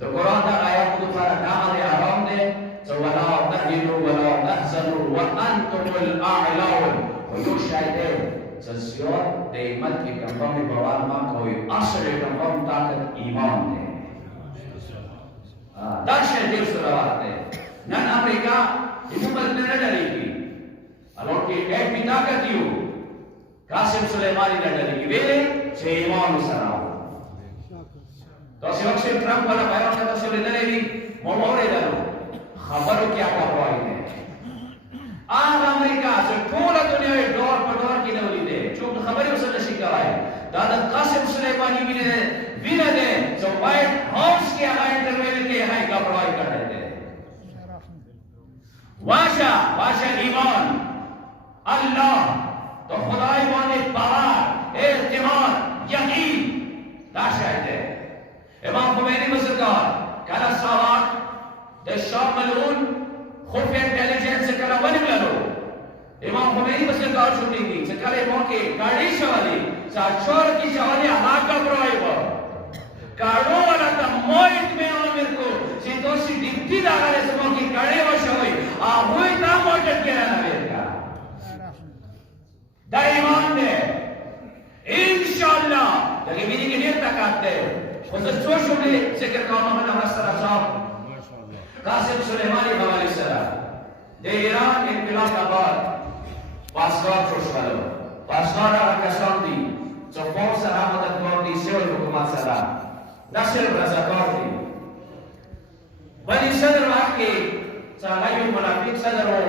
तो कुरान का आयत को सारा नाम दे आराम दे तो वला तहिनु वला तहजनु व अंतुमुल अ'लाउन और यो शायद है ससियोर देमत के कंपम में बवाल मा कोई असर कंपम ताकत ईमान है दर्शन देव सुरवात है नन अमेरिका हिकूमत ने न डरेगी alors que एक पिता का दियो कासिम सुलेमानी न डरेगी वे से ईमान सराव तो सिवक्सिम ट्रम्प वाला बैरन का तस्वीर ले लेगी मोमोरे दालो खबरों क्या कर रहा है आज अमेरिका से पूरा दुनिया में डॉर पडोर की नवली दे जो खबरें उसे नशी कराए दादा कासिम सुलेमानी भी ने जो व्हाइट हाउस के यहाँ इंटरव्यू के यहाँ का प्रोवाइड कर देते हैं वाशा ईमान अल्लाह तो खुदाई वाले बावर एतमाद यकीन दाशायद है इमाम खुमैनी मुसलमान कला सवाक द शामलून खुफिया इंटेलिजेंस से कला वली लो इमाम खुमैनी मुसलमान छुट्टी की सकले मौके गाड़ी शवाली साचोर की शवाली आका प्रोवाइड काड़ो वाला था मोहित में आमिर को सितोशी डिप्टी दागा ले सबों की काड़े वो शोई आहुई ना मोटर के ना वेरका दाईमान दे इंशाअल्लाह लगे मेरी के लिए तकाते उस सोशो में जिक्र का मोहम्मद रसूल साहब कासिम सुलेमानी हवाले सलाम दे ईरान इनकलाब का बाद पासवार चोशवालो पासवार रकासांदी जो फौज सलामत कौमी सेवल हुकूमत सलाम नस्ल रज़ाकारती बनी सदर वाक़े चालायु मुनाफिक सदर हो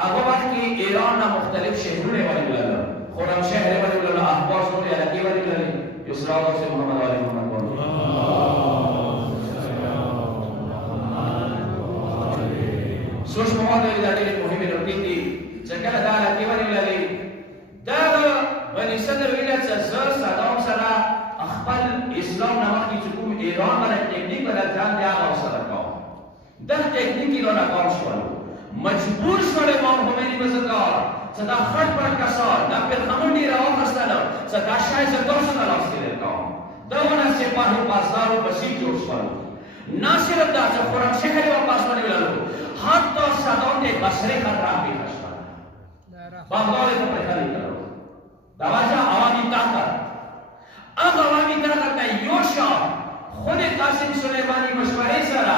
आगोबाद की ईरान ना मुख्तलिफ शहरों में वाली लगा खुरम शहर वाली लगा अखबार सुने अलग वाली लगी युसरात से मोहम्मद वाले मोहम्मद बोल सोच मोहम्मद वाली दादी ने मुहिम में रोटी थी जगह लगा अलग वाली लगी दाग बनी सदर विला चज़र सादाम सला अखबार इस्लाम नमक की चुकूम ईरान वाले टेक्निक वाला ध्यान दिया अवसर रखा दस टेक्निक की लोना कौन शुरू मजबूर शुरू माम हुमैनी मज़कार सदा खट पर कसर ना फिर खमंडी राव खस्ताना सदा शायद सदोशन अलास के लिए काम दवना से पाही पासदारों बसीर जोश शुरू नासिर अब्दा जब खुराम शहर व पासवानी वाला लोग हाथ तो सदाओं ने बसरे खतरा भी खस्ता बागवाले को प्रचारित करो दवाजा आवामी ताकत अब अवामी ताकत का योशा खुद कासिम सुलेमानी मशवरे सरा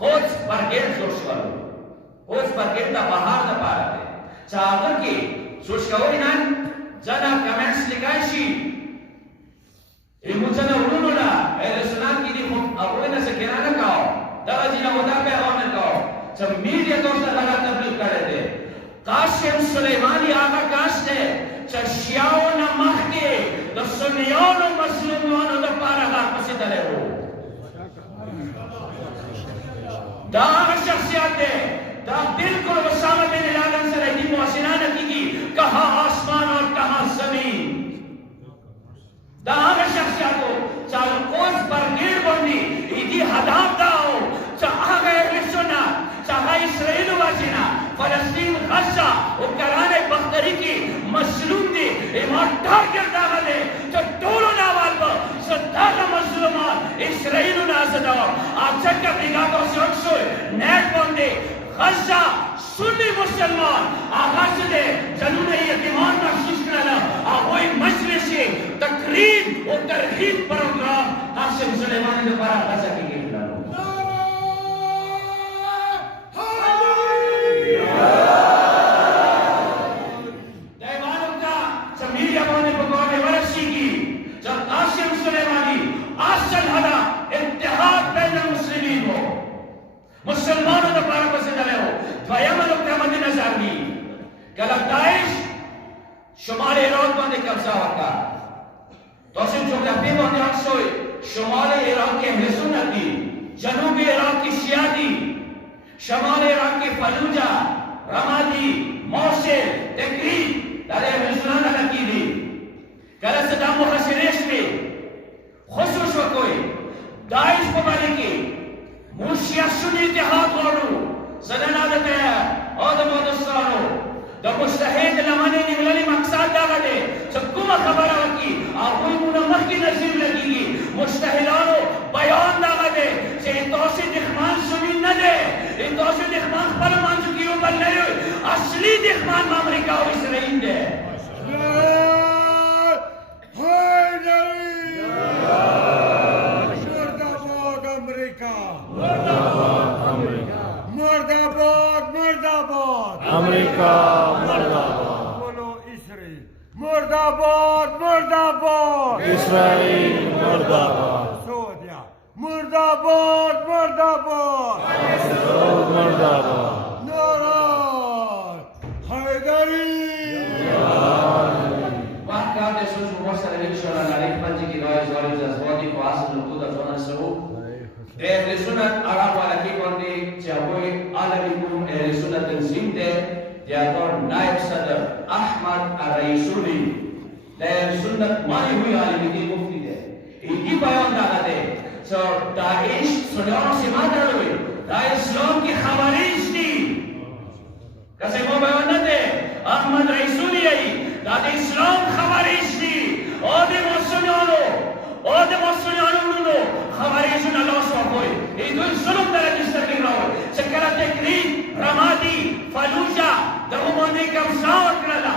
कोच पर गेट जोश करो कोच पर गेट दा बाहर दा पारा दे चाहकर की सोच कवरी नान जना कमेंट्स लिखाइशी इमुचना उन्होंने रेसोनांस की दी अबुए न से गिराना काओ दवा जिला उदा पे आने काओ जब मीडिया तो उसने लगा तबलीग करे थे कासिम सुलेमानी आगा काश ने चशियाओ न महके तो सुनियों न मसलूमों न पारा का पसी दले हो दाग शख्सियत है दा बिल्कुल वसामा बिन लादन से रही मुआसिना की कहाँ आसमान और कहाँ जमीन दाग शख्सियत को चाल कोस पर गिर बंदी इदी हदाब दाओ चाहा गए विश्वना चाहा इस्राएल वाजिना फलस्तीन गजा और कराने बख्तरी की मसलूम दी इमाम टारगेट दागले तो टोलो नावाल बो सद्दागा मसलूमान इस्राएल नाज़दाव आज का बिगाड़ो से नेट बंदे गजा सुन्नी मुसलमान आगाज दे जनूने यतीमान महसूस करना वही मजलिस तकरीब और तरहीब प्रोग्राम कासिम सुलेमानी ने बड़ा गजा की गई मुसलमानों ने पारा पसंद आए हो द्वयम लोग क्या मंदिर नजारनी कल दाइश शुमाल इराक बंदे कब्जा होता तो सिर्फ जो कभी बंदे अक्सर शुमाल इराक के हिस्सुन्नती जनूबी इराक की शियादी शुमाल इराक के फलूजा रमादी मौसिल तकरीब दाले हिस्सुन्ना लगी थी कल सदाम मुहसिरेश में खुशूस व कोई दाइश को बने की मुशिया सुनी इतिहाद वालू ज़दना दते आदम वदस्सानो द मुस्तहिद लमने निवली मकसद दागले सबकुमा खबर आवकी आहुई मुना मक्की नसीब लगीगी मुस्तहिदानो बयान दागले से سليمان بأمريكا وإسرائيل ده मुर्दाबाद अमेरिका मुर्दाबाद मुर्दाबाद अमेरिका मुर्दाबाद बोलो इसराइल मुर्दाबाद मुर्दाबाद इसराइल मुर्दाबाद सऊदिया मुर्दाबाद मुर्दाबाद मुर्दाबाद नारा Hydari Marcate sul vostra religione la rifuggi che noi zori za zvodi ko asl luda zona sabu de sunat arab wala ki kondi jawoi alaikum sunat tanzim de ya tor naib sadr ahmad ar-raisuli de sunat mani hui alimi ki mufti de iki bayan da de so Daesh sunyo se madar hui da islam ki khawarij di kase mo bayan de ahmad raisuli ai da islam khawarij di ode musulmano uno khawarij na los hoy e do zulm da register ki raw sekara tekrik ramadi fallujah da umone kam saat krala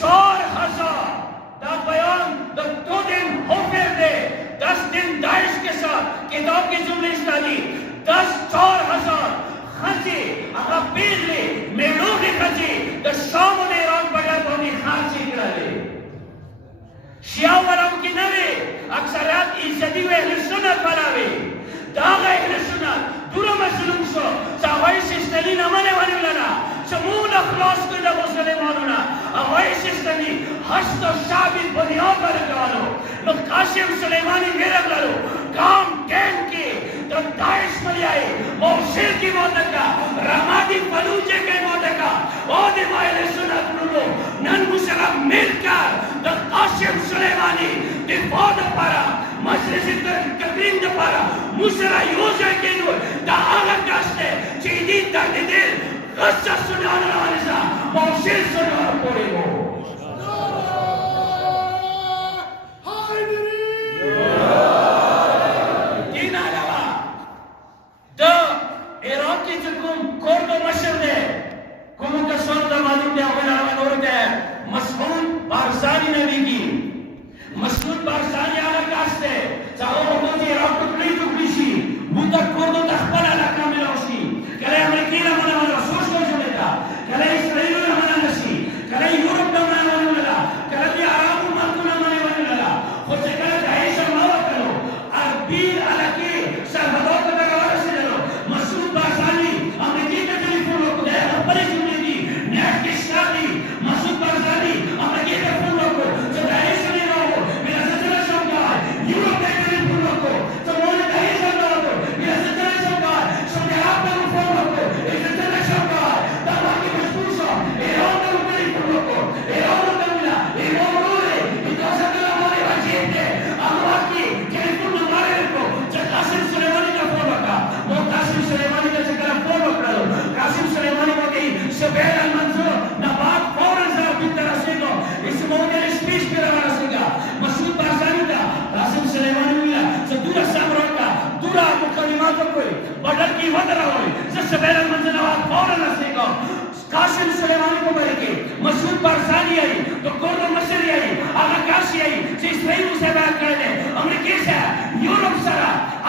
4000 da bayan da toden hofer de 10 din Daesh ke sath kitab ke jumle istadi 4000 khaji aga pidle melo ke khaji da sham ne iran badar bani khaji krale शिया वालों की नवे अक्सरियत इज्जती व अहले सुन्नत वालावे दागा अहले सुन्नत दूर मसलूम सो चावाई सिस्टली नमने वाले लना समूल अखलास को न मुसलमानों अवाई सिस्टली हस्त शाबित बुनियाद पर जानो न कासिम सुलेमानी मेरा लरो काम टेन के तो दाइश में आए मौसिल की मौत का रमादी फलूजे के मौत का और अहले सुन्नत लो नन मुसलमान मिलकर द कासिम सुलेमानी दिफाद para मजलिस तकरीम द para मुसरा योजे के नो दा आगा कास्ते चीदी तकदीर गस्सा सुनाना वालिसा मौसिल सुनाना पड़ेगो दीना लगा द इराक की जुकुम कोर्दो मशर दे कुम का सोल्दा मालूम दे अवला नूर दे मसऊद बारसानी नबी की मसऊद बारसानी आला कास्ते चाहो मोदी इराक को टुकड़ी सी मुद्दा कोर्दो तखबला ला कामिला उसी कले अमेरिकी ला मना वाला सोच को जुलेता कले इस्राएल ला मना नसी कले यूरोप ला मना वाला कले अरब मुल्क ला मना वाला खुद से कले दाइश मावा करो अरबील अलकी सरहदों पे लगावा से लो मसऊद बारसानी अमेरिकी के टेलीफोन को दे अपने जुले दी नेट की शादी मसऊद बारसानी अमेरिकी के फोन को जो दाइश ने रहो मेरा सचला शब्द यूरोप के टेलीफोन को तो मोने दाइश को मेरा सचला शब्द शब्द आप को फोन को एक सचला शब्द तब की मजबूत ईरान के टेलीफोन को ईरान का मिला ईरान रोले इतना सचला हमारे अजीब है अल्लाह की टेलीफोन नंबर को जो कासिम सुलेमानी का फोन रखा वो कासिम सुलेमानी का जगह फोन रखा लो कासिम सुलेमानी को गई शबीर अल मंसूर नवाब फौरन जरा की तरह से लो इस मौके स्पीच पे रवाना सीगा मसूद बारसानी का कासिम सुलेमानी मिला जो दूर सामरों का दूरा मुकदमात कोई बदल की वदर होई जो शबीर अल मंसूर नवाब फौरन सीगा कासिम सुलेमानी को मरेगी मसूद बारसानी आई तो कोर्दो मसरी आई आगा काशी आई जो इस्राइल से बात कर दे अमेरिका से यूरोप से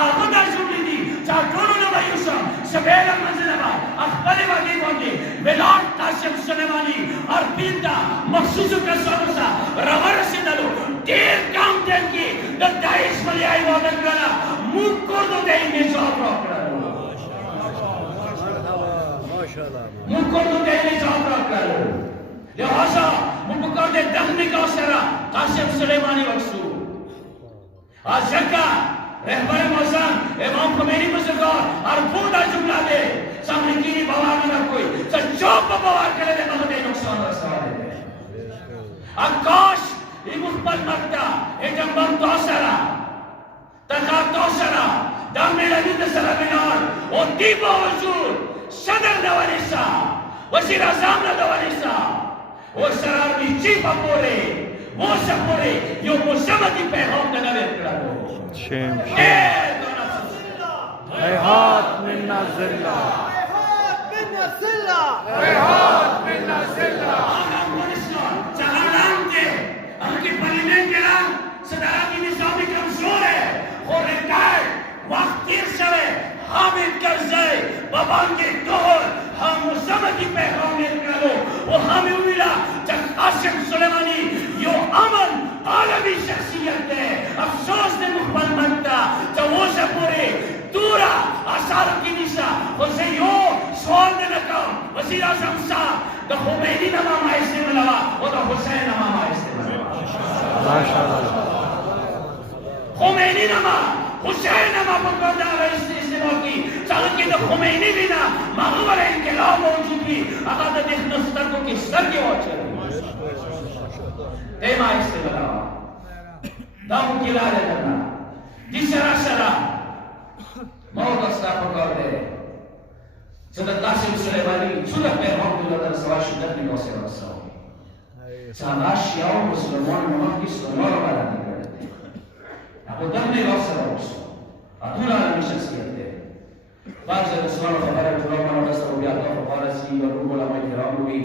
आगोदा जुड़ी दी चाटोनो न भाईयों शबीर अल मंसूर नवाब अखबारे वाली बोली बेलाट कासिम सुलेमानी और पिंदा मखसूस का सोसा रवर से दलो देर काउंटर की द दाइश में आई वादन करा मुंह कोर्दो देंगे जवाब रखना मुकोर्दो देने जवाब रखना लिहाजा मुकोर्दे दखने का असरा कासिम सुलेमानी वक्सू आज जगह रहबर मौज़ान इमाम ख़ुमैनी मुज़फ़्फ़र और पूरा जुमला दे सामने की बवाल ना कोई सच्चों बवाल करे दे मगदे नुकसान रसाले आकाश इमुखबल मक्ता इजंबम तोसरा तका तोसरा दामे लगित सलामिनार और दीपा वजूद सदर दवानिसा वज़ीर आज़म दवानिसा वो सरार भी चीफ अपोरे वो सपोरे यो मुसम्मती पैगाम देना बेहतर शेम हैहात मिन्ना ज़िल्ला سلة افغانستان چقدر ده هم که پارلیمنت گرن صدارتی نظامی کمزور ہے اور ریٹائر وقت دیر شوه حامد کرزی بابانگی دور هم مزمتی پیغام نکنو و همی اویلا جب قاسم سلیمانی یو امن عالمی شخصیت ده افسوس ده مخبر منتا جووش پوری دورا آثار کی نیسا وزی یو سوال ده نکم وزیر اعظم صاحب ده خمینی نمام آئستے ملوا و ده حسین نمام آئستے ملوا MashaAllah. خمینی نمام حسین نمام بکردہ رئیس استعمال کی چاہت کہ ده خمینی بینا مغور انقلاب موجود بھی اگر ده دیکھ نستر کو کس سر کے واچر دیم آئستے ملوا دام کلا دے کرنا دیسرا سرا موت استعمال کر دے صدق قاسم سلیمانی صدق پیغام دولت رسوا شدت میں نوسے رسوا سانا شیعو مسلمان نمک کی سنور والا نہیں کرتے اب دم نے نوسے رسوا ادولا علمی شخصیت دے بعض رسولان خبر اتنا مانا دستا ہو گیا تو فارسی و روح علماء کرام ہوئی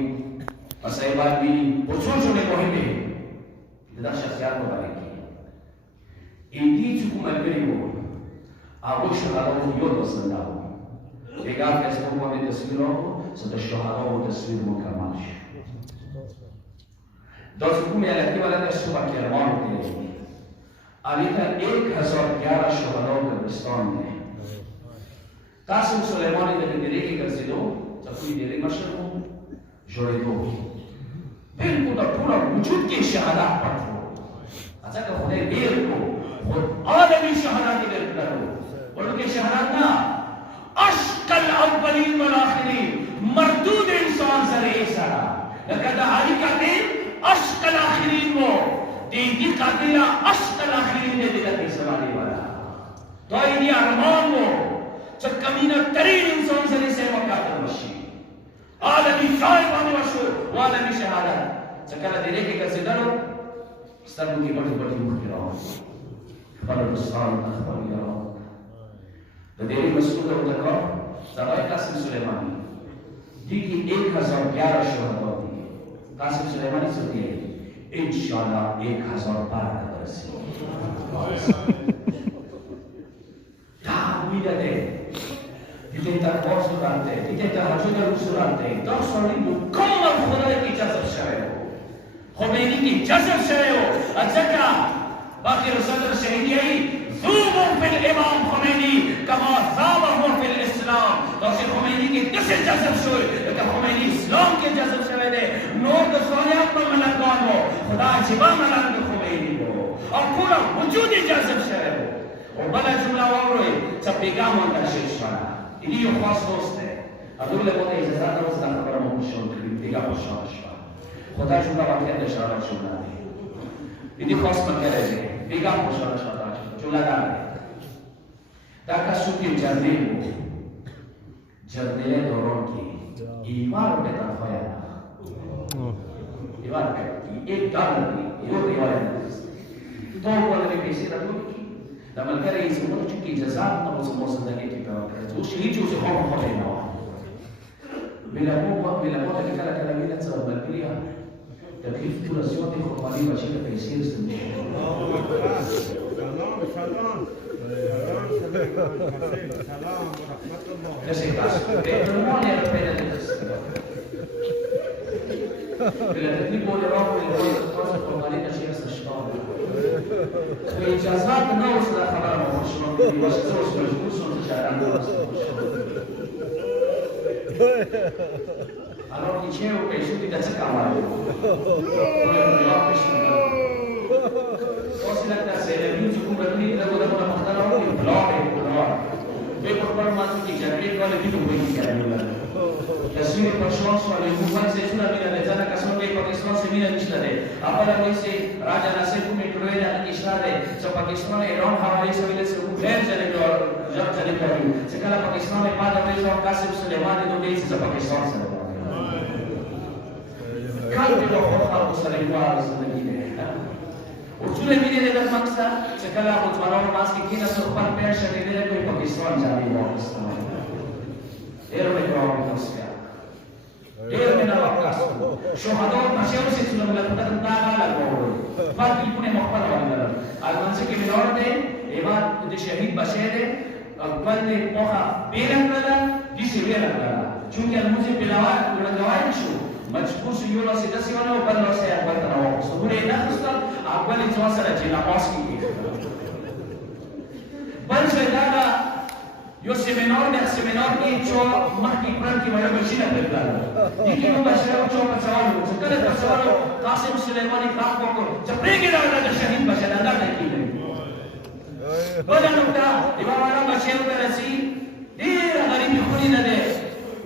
مسائبات بھی بچون چونے مہم ہے دا شخصیات کو بارے کی ایدی چکو ملگری ہو آگو شہادہ ہو یود وصلہ ہو ایک آپ فیسبوک میں تصویروں کو صد شہادہ و تصویر مکرمان شو دو حکومی علیقی والا در صبح کی ارمان ہوتی ہے علیقہ 1011 شہادہ کردستان میں قاسم سلیمانی در دیرے کی کرزی دو تکوی دیرے مشرق ہو جوڑے دو بالکل در پورا وجود کی شہادات پر ہو اچھا کہ خودے دیر کو خود عالمی شہاداتی دیر کرو بڑھو کی شہادات نا عشق الاولین والآخرین مردود انسان سر ایسارا لکہ دا حالی کا دین عشق الاخرین وہ دی قاتلہ عشق الاخرین دے دیتا سوالی والا تو اینی ارمان وہ چک کمینہ ترین انسان سر ایسے مقاتل وشی عالمی شاہد وانے وشو وعالمی شہادت چکلہ دیرے کے کرزی درو سترمو کی بڑی بڑی مخیران بلدستان اخبر یاران دیری مسئول اتکا زبای قاسم سلیمانی دیگی 1011 شهدا دیگه قاسم سلیمانی سے دیگه انشاءاللہ 1000 پارا برسی تا امید ده دیگه تقوی سرانده دیگه تحجد رو سرانده تا سالی مکمل خدای کی جذب شوه خمینی کی جذب شوه ازکا باقی صدر شهیدی ذوبوا في الامام خمینی كما ذابه في الاسلام تو خمینی کی کیسے جذب شوئے کہ خمینی اسلام کے جذب شوئے دے نور تو سوریات پر ملکان ہو خدا جبا ملکان خمینی ہو اور پورا وجودی جذب شوئے ہو اور بلا جملہ وروئی سب پیغام ہوتا شیشوانا انہی یہ خاص دوست ہے ادول بوتے اجازت روز دا خبر مکشون کری پیغام شوانا شوانا خدا جملہ واقعی اشارت شوانا دی انہی خاص مکرے دے پیغام شوانا شوانا جملہ دار ہے تاکہ سوکی جردے دوروں کی ایمان میں تنخوایا ایمان میں ایک ڈالر کی یہ روایت تو بولے میں پیسے رکھوں کی دمل کرے اس کو چکی جزات نہ اس موسم زندگی کی پیدا کرے تو شہید جو سے خوف ہو رہے نہ بلا کہ کلا کلا میرا سر بلکریا تکلیف پورا سیوتے خطبانی بچے کے پیسے استعمال Nesse caso, Pedro non era appena detestato. Perché tipo l'Europa e poi la cosa formalita c'è questa storia. E già stato non si da fare una cosa, ma si sono discusso non c'era allora dicevo che subito c'è cavolo. Così la classe è più sicura di da una portare un blog e per manzo di giardino quale più quindi che la sua persona sulle muvanze sulla vita da zona che sono dei Pakistan se viene di stare appena questi raja nasib come troia di stare so Pakistan e Iran hawale se viene su ghair jane ko jab jane ko se kala Pakistan mein baad apne so Qasim Suleimani do dei se Pakistan se kalbi lo khawf Suleimani zindagi mein وجود میده در مقصد چکل خودمانان ماست که کینا صحبت پیش شده کوئی پاکستان جاری واقعستان ایرو میکرام نسکا ډېر مینه وکړه شهدا بچي اوسې څلور له پټه دا لا کوو فاطمه په نه مخبر وایي المنځ کې مینور دی ایوان د شهید بچي دی اول دې پوها بیرنګ کړل دې سی بیرنګ کړل چونکه المنځ په لوا ورغوای شو مجبور شو یو لاس داسې ونه او بل لاس یې اول ته راوړ سورې نه خسته اول یې ځوا سره چې نماز کیږي بل څه دا یو سیمینار د سیمینار کې چې مخکې قرآن کې وایي بچی نه پېژنه دي کې نو بشره او چا په سوال وکړ کله په سوال قاسم سليماني کار وکړ چې پرېږي دا د شهید بشره دا نه کیږي بل نو دا یو والا بچی ته رسي ډېر غریبي خوري نه ده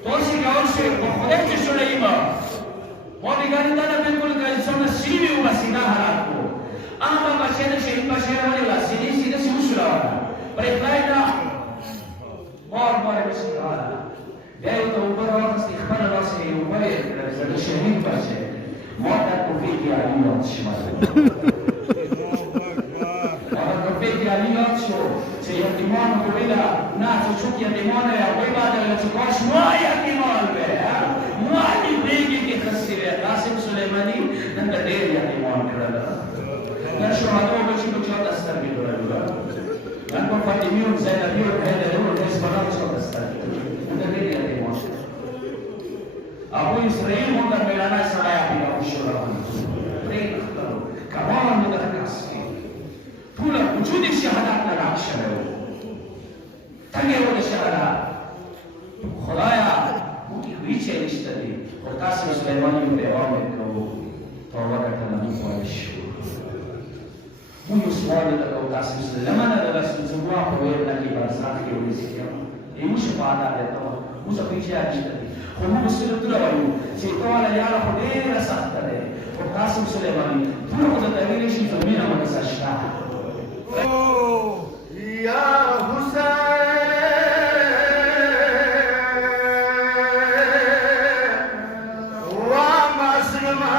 توسي ګاور شي په خدای چې شولې ما مو بيګانی دا نه بالکل کله څنګه سیوی او مسینا حالات کو هغه بچی د شهید بشره ولې واسي سیده سوشلا پرې فایدا مار بسم الله جاي توبر راس خبر راسي وبيت زاد شهيد باشا ما تكفيك يا عيون الشمال ما تكفيك يا عيون شو سيتمان قبيلة ناس شوك يتمان يا ويبا ده تقاش ما يتمان به ما يبيجي كخسر قاسم سليماني نندر يتمان كذا نشو هذا بشي بجات أستر بيدورا أنكم فاتميون زينبيون هذا هو الناس بنات شو تستاهل هذا غير يا ديمون أبو إسرائيل هو ده ميلانا سرايا بينا وشورا رين اختاروا كمان من الكاسكي طول وجود الشهادات نرعش له تاني هو الشهادات خدايا ممكن ويجي نشتري وقاسم سليماني بدوامك توبة كتنا نقول Muy usuale da caucasi Sulemana della Suzuma poverna che barzati che usiamo e mushi pada da to musa piche ajitati como você trabalhou se to ala yala podera sattare caucasi Sulemani tudo da tavile shi famina ma sashta oh ya Hussein wa maslama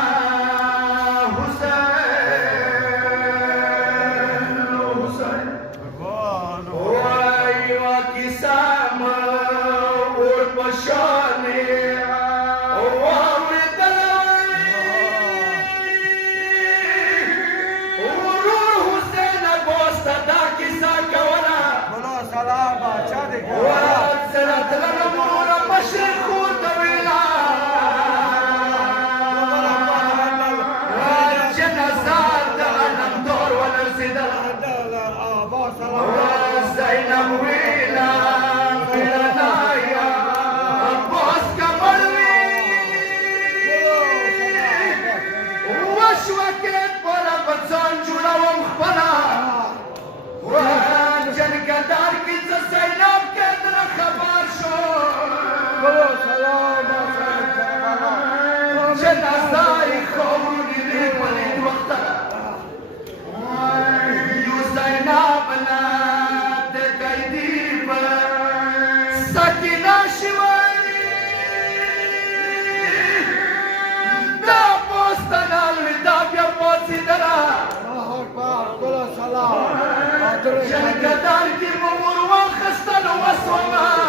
شنكدار كي ممر وخستن وصوما